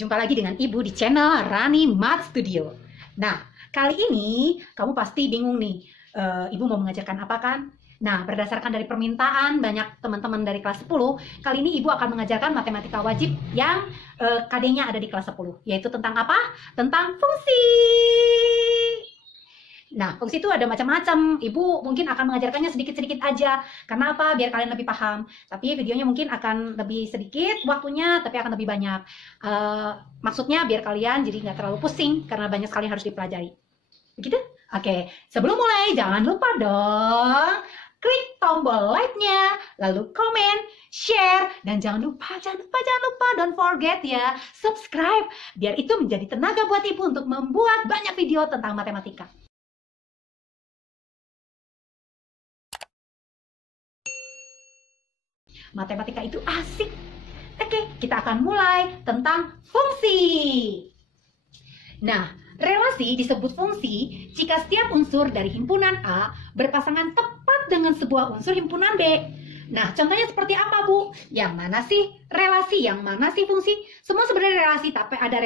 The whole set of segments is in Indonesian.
Jumpa lagi dengan Ibu di channel Rani Math Studio. Nah, kali ini kamu pasti bingung nih, Ibu mau mengajarkan apa kan? Nah, berdasarkan dari permintaan banyak teman-teman dari kelas 10, kali ini Ibu akan mengajarkan matematika wajib yang KD-nya ada di kelas 10, yaitu tentang apa? Tentang fungsi. Nah, fungsi itu ada macam-macam. Ibu mungkin akan mengajarkannya sedikit-sedikit aja. Karena apa? Biar kalian lebih paham. Tapi videonya mungkin akan lebih sedikit waktunya, tapi akan lebih banyak. Maksudnya biar kalian jadi nggak terlalu pusing, karena banyak sekali yang harus dipelajari. Begitu? Oke, sebelum mulai jangan lupa dong klik tombol like-nya, lalu komen, share, dan jangan lupa, don't forget ya, subscribe, biar itu menjadi tenaga buat Ibu untuk membuat banyak video tentang matematika. Matematika itu asik. Oke, kita akan mulai tentang fungsi. Nah, relasi disebut fungsi jika setiap unsur dari himpunan A berpasangan tepat dengan sebuah unsur himpunan B. Nah, contohnya seperti apa, Bu? Yang mana sih relasi? Yang mana sih fungsi? Semua sebenarnya relasi, tapi ada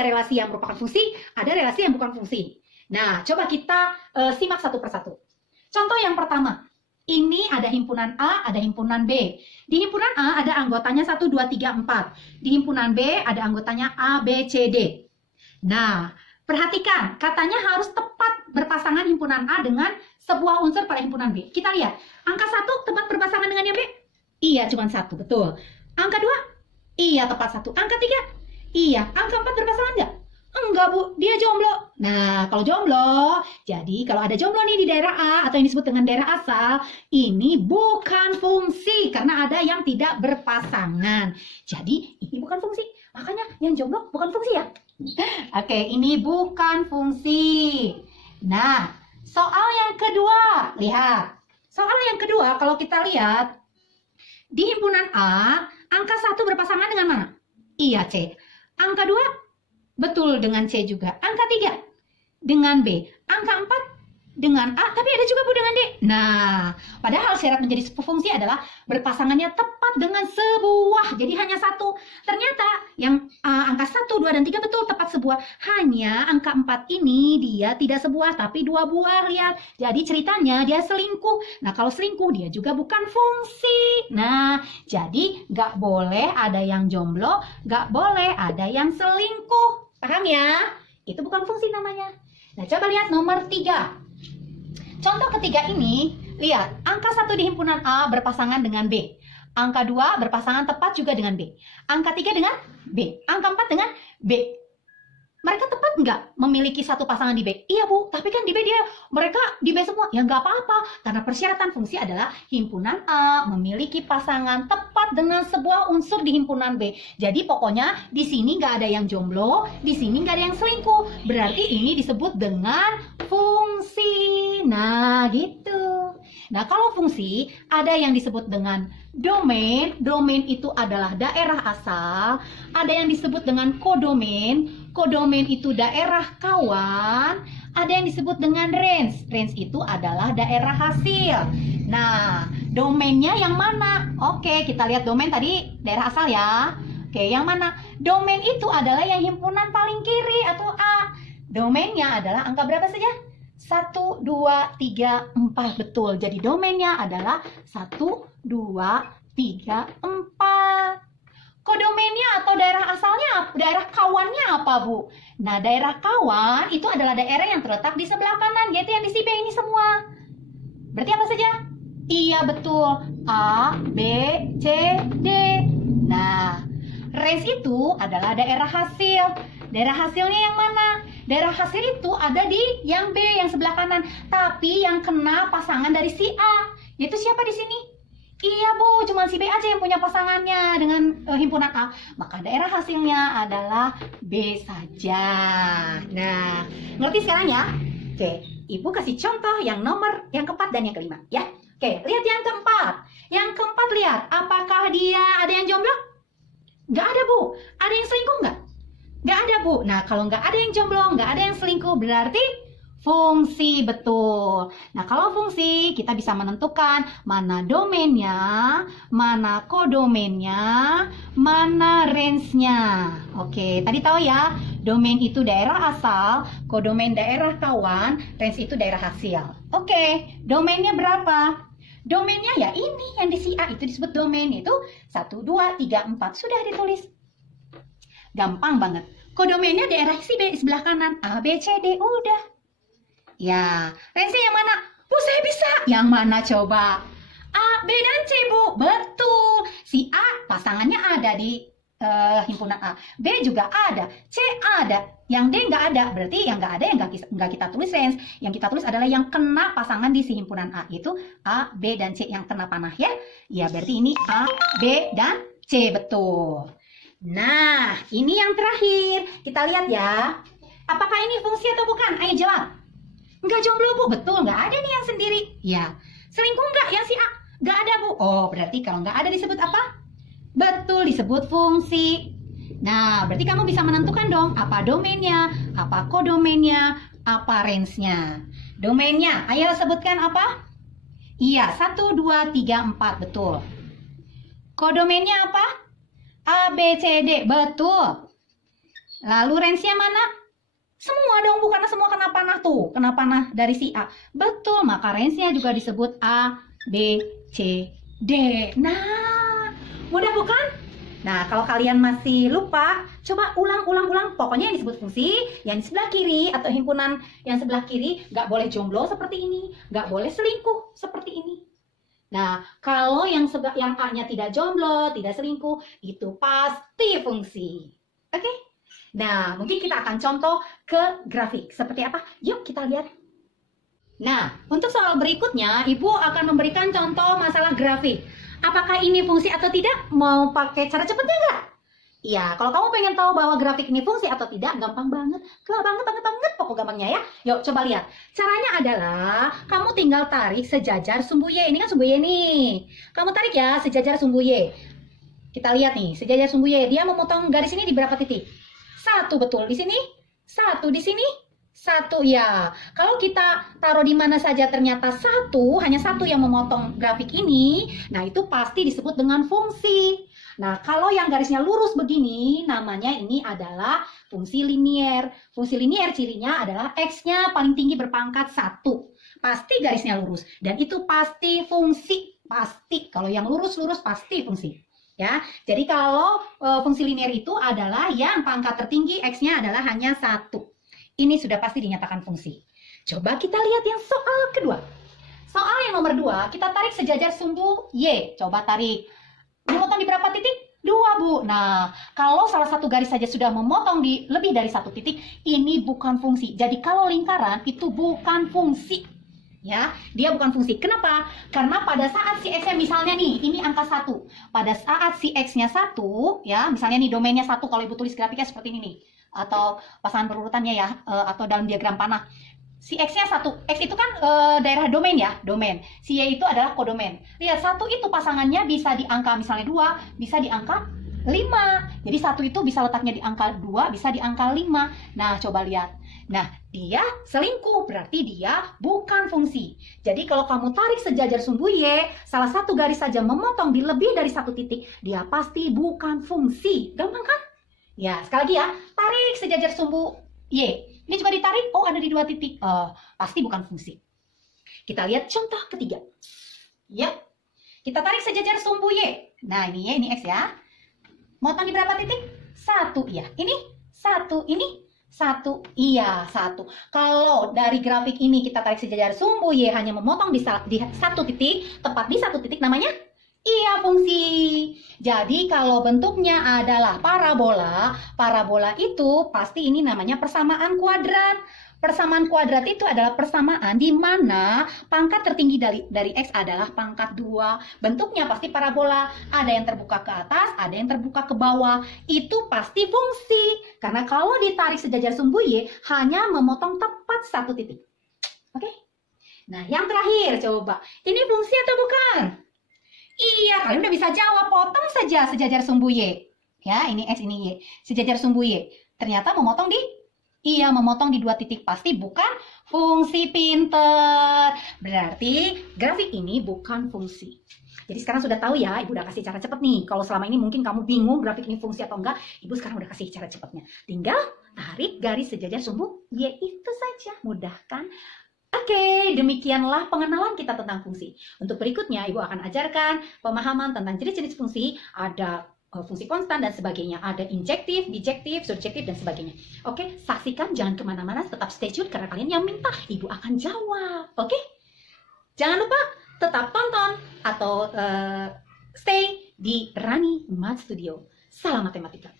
relasi yang merupakan fungsi, ada relasi yang bukan fungsi. Nah, coba kita simak satu persatu. Contoh yang pertama. Ini ada himpunan A, ada himpunan B. Di himpunan A ada anggotanya 1, 2, 3, 4. Di himpunan B ada anggotanya A, B, C, D. Nah, perhatikan, katanya harus tepat berpasangan himpunan A dengan sebuah unsur pada himpunan B. Kita lihat, angka 1 tepat berpasangan dengan yang B? Iya, cuma 1, betul. Angka 2? Iya, tepat 1. Angka 3? Iya. Angka 4 berpasangan nggak? Enggak, Bu, dia jomblo. Nah, kalau jomblo, jadi kalau ada jomblo nih di daerah A atau yang disebut dengan daerah asal, ini bukan fungsi karena ada yang tidak berpasangan. Jadi, ini bukan fungsi. Makanya yang jomblo bukan fungsi ya. Oke, ini bukan fungsi. Nah, soal yang kedua, lihat. Soal yang kedua, kalau kita lihat, di himpunan A, angka 1 berpasangan dengan mana? Iya, C. Angka 2? Betul, dengan C juga. Angka 3 dengan B. Angka 4 dengan A, tapi ada juga Bu dengan D. Nah, padahal syarat menjadi sebuah fungsi adalah berpasangannya tepat dengan sebuah. Jadi hanya satu. Ternyata yang angka 1, 2, dan 3 betul tepat sebuah. Hanya angka 4 ini dia tidak sebuah, tapi 2 buah. Lihat. Jadi ceritanya dia selingkuh. Nah, kalau selingkuh dia juga bukan fungsi. Nah, jadi nggak boleh ada yang jomblo, nggak boleh ada yang selingkuh. Paham ya? Itu bukan fungsi namanya. Nah, coba lihat nomor 3. Contoh ketiga ini, lihat, angka 1 di himpunan A berpasangan dengan B. Angka 2 berpasangan tepat juga dengan B. Angka 3 dengan B. Angka 4 dengan B. Mereka tepat nggak memiliki satu pasangan di B? Iya, Bu, tapi kan di B mereka di B semua. Ya nggak apa-apa, karena persyaratan fungsi adalah himpunan A memiliki pasangan tepat dengan sebuah unsur di himpunan B. Jadi pokoknya di sini nggak ada yang jomblo, di sini nggak ada yang selingkuh. Berarti ini disebut dengan fungsi. Nah, gitu. Nah, kalau fungsi ada yang disebut dengan domain. Domain itu adalah daerah asal. Ada yang disebut dengan kodomain. Kodomain itu daerah kawan. Ada yang disebut dengan range. Range itu adalah daerah hasil. Nah, domainnya yang mana? Oke, kita lihat domain tadi daerah asal ya. Oke, yang mana? Domain itu adalah yang himpunan paling kiri atau A. Domainnya adalah angka berapa saja? 1, 2, 3, 4. Betul. Jadi domainnya adalah 1, 2, 3, 4. Kodomainnya atau daerah asalnya, daerah kawannya apa, Bu? Nah, daerah kawan itu adalah daerah yang terletak di sebelah kanan, yaitu yang di si B ini semua. Berarti apa saja? Iya, betul. A, B, C, D. Nah, range itu adalah daerah hasil. Daerah hasilnya yang mana? Daerah hasil itu ada di yang B, yang sebelah kanan. Tapi yang kena pasangan dari si A. Yaitu siapa di sini? Iya, Bu, cuma si B aja yang punya pasangannya dengan himpunan A. Maka daerah hasilnya adalah B saja. Nah, ngerti sekarang ya? Oke, Ibu kasih contoh yang keempat dan yang kelima ya. Oke, lihat yang keempat. Yang keempat lihat, apakah dia ada yang jomblo? Nggak ada, Bu. Ada yang selingkuh nggak? Nggak ada, Bu. Nah, kalau nggak ada yang jomblo, nggak ada yang selingkuh, berarti Fungsi, betul. Nah, kalau fungsi, kita bisa menentukan mana domainnya, mana kodomainnya, mana range-nya. Oke, tadi tahu ya, domain itu daerah asal, kodomain daerah kawan, range itu daerah hasil. Oke, domainnya berapa? Domainnya ya ini yang di si A itu disebut domain, itu 1, 2, 3, 4. Sudah ditulis. Gampang banget. Kodomainnya daerah si B di sebelah kanan, A, B, C, D, udah. Ya, range yang mana? Bu, saya bisa. Yang mana coba? A, B, dan C, Bu. Betul. Si A pasangannya ada di himpunan A. B juga ada. C ada. Yang D nggak ada. Berarti yang nggak ada yang nggak kita tulis range. Yang kita tulis adalah yang kena pasangan di si himpunan A. Itu A, B, dan C yang kena panah ya. Ya, berarti ini A, B, dan C. Betul. Nah, ini yang terakhir. Kita lihat ya. Apakah ini fungsi atau bukan? Ayo jawab. Enggak jomblo, Bu. Betul, nggak ada nih yang sendiri. Ya. Selingkuh nggak yang si A? Nggak ada, Bu. Oh, berarti kalau nggak ada disebut apa? Betul, disebut fungsi. Nah, berarti kamu bisa menentukan dong apa domainnya, apa kodomainnya, apa range-nya. Domainnya, ayo sebutkan apa? Iya, 1, 2, 3, 4. Betul. Kodomainnya apa? A, B, C, D. Betul. Lalu range-nya mana? Semua dong, bukan semua kena panah tuh. Kena panah dari si A. Betul, maka range-nya juga disebut A, B, C, D. Nah, mudah bukan? Nah, kalau kalian masih lupa, coba ulang. Pokoknya yang disebut fungsi, yang di sebelah kiri atau himpunan yang sebelah kiri, nggak boleh jomblo seperti ini. Nggak boleh selingkuh seperti ini. Nah, kalau yang A-nya tidak jomblo, tidak selingkuh, itu pasti fungsi. Oke? Nah, mungkin kita akan contoh ke grafik. Seperti apa? Yuk kita lihat. Nah, untuk soal berikutnya, Ibu akan memberikan contoh masalah grafik. Apakah ini fungsi atau tidak? Mau pakai cara cepatnya nggak? Iya, kalau kamu pengen tahu bahwa grafik ini fungsi atau tidak, gampang banget. Banget, pokok gampangnya ya. Yuk, coba lihat. Caranya adalah, kamu tinggal tarik sejajar sumbu Y. Ini kan sumbu Y nih. Kamu tarik ya, sejajar sumbu Y. Kita lihat nih, sejajar sumbu Y. Dia memotong garis ini di berapa titik? 1, betul. Di sini 1, di sini 1 ya. Kalau kita taruh di mana saja ternyata 1, hanya 1 yang memotong grafik ini, nah itu pasti disebut dengan fungsi. Nah, kalau yang garisnya lurus begini, namanya ini adalah fungsi linier. Fungsi linier cirinya adalah X-nya paling tinggi berpangkat 1. Pasti garisnya lurus. Dan itu pasti fungsi. Pasti. Kalau yang lurus-lurus pasti fungsi. Ya, jadi kalau fungsi linier itu adalah yang pangkat tertinggi X-nya adalah hanya 1. Ini sudah pasti dinyatakan fungsi. Coba kita lihat yang soal kedua. Soal yang nomor 2, kita tarik sejajar sumbu Y. Coba tarik. Memotong di berapa titik? 2, Bu. Nah, kalau salah satu garis saja sudah memotong di lebih dari 1 titik, ini bukan fungsi. Jadi kalau lingkaran itu bukan fungsi. Ya, dia bukan fungsi. Kenapa? Karena pada saat si X-nya misalnya nih, ini angka 1. Pada saat si X-nya 1, ya, misalnya nih domainnya 1, kalau Ibu tulis grafiknya seperti ini nih. Atau pasangan berurutannya ya, atau dalam diagram panah. Si X-nya 1. X itu kan daerah domain ya, domain. Si Y itu adalah kodomain. Lihat, 1 itu pasangannya bisa di angka misalnya 2, bisa di angka 5. Jadi 1 itu bisa letaknya di angka 2, bisa di angka 5. Nah, coba lihat. Nah, dia selingkuh, berarti dia bukan fungsi. Jadi kalau kamu tarik sejajar sumbu Y, salah satu garis saja memotong di lebih dari 1 titik, dia pasti bukan fungsi. Gampang kan? Ya, sekali lagi ya, tarik sejajar sumbu Y. Ini coba ditarik, oh ada di 2 titik. Pasti bukan fungsi. Kita lihat contoh ketiga. Ya, kita tarik sejajar sumbu Y. Nah, ini Y, ini X ya. Motong di berapa titik? 1, ya. Ini 1, ini 1, iya 1. Kalau dari grafik ini kita tarik sejajar sumbu Y hanya memotong di 1 titik, tepat di 1 titik, namanya iya fungsi. Jadi kalau bentuknya adalah parabola, parabola itu pasti ini namanya persamaan kuadrat. Persamaan kuadrat itu adalah persamaan di mana pangkat tertinggi dari X adalah pangkat 2. Bentuknya pasti parabola. Ada yang terbuka ke atas, ada yang terbuka ke bawah. Itu pasti fungsi. Karena kalau ditarik sejajar sumbu Y, hanya memotong tepat 1 titik. Oke? Nah, yang terakhir coba. Ini fungsi atau bukan? Iya, kalian udah bisa jawab. Potong saja sejajar sumbu Y. Ya, ini X, ini Y. Sejajar sumbu Y. Ternyata memotong di... Iya, memotong di 2 titik. Pasti bukan Fungsi pinter. Berarti grafik ini bukan fungsi. Jadi sekarang sudah tahu ya, Ibu udah kasih cara cepet nih. Kalau selama ini mungkin kamu bingung grafik ini fungsi atau enggak, Ibu sekarang udah kasih cara cepetnya. Tinggal tarik garis sejajar sumbu, yaitu saja. Mudah kan? Oke, demikianlah pengenalan kita tentang fungsi. Untuk berikutnya, Ibu akan ajarkan pemahaman tentang jenis-jenis fungsi. Ada fungsi konstan dan sebagainya. Ada injektif, bijektif, surjektif, dan sebagainya. Oke, saksikan, jangan kemana-mana, tetap stay tune karena kalian yang minta, Ibu akan jawab. Oke? Jangan lupa tetap tonton atau stay di Rani Math Studio. Salam matematika.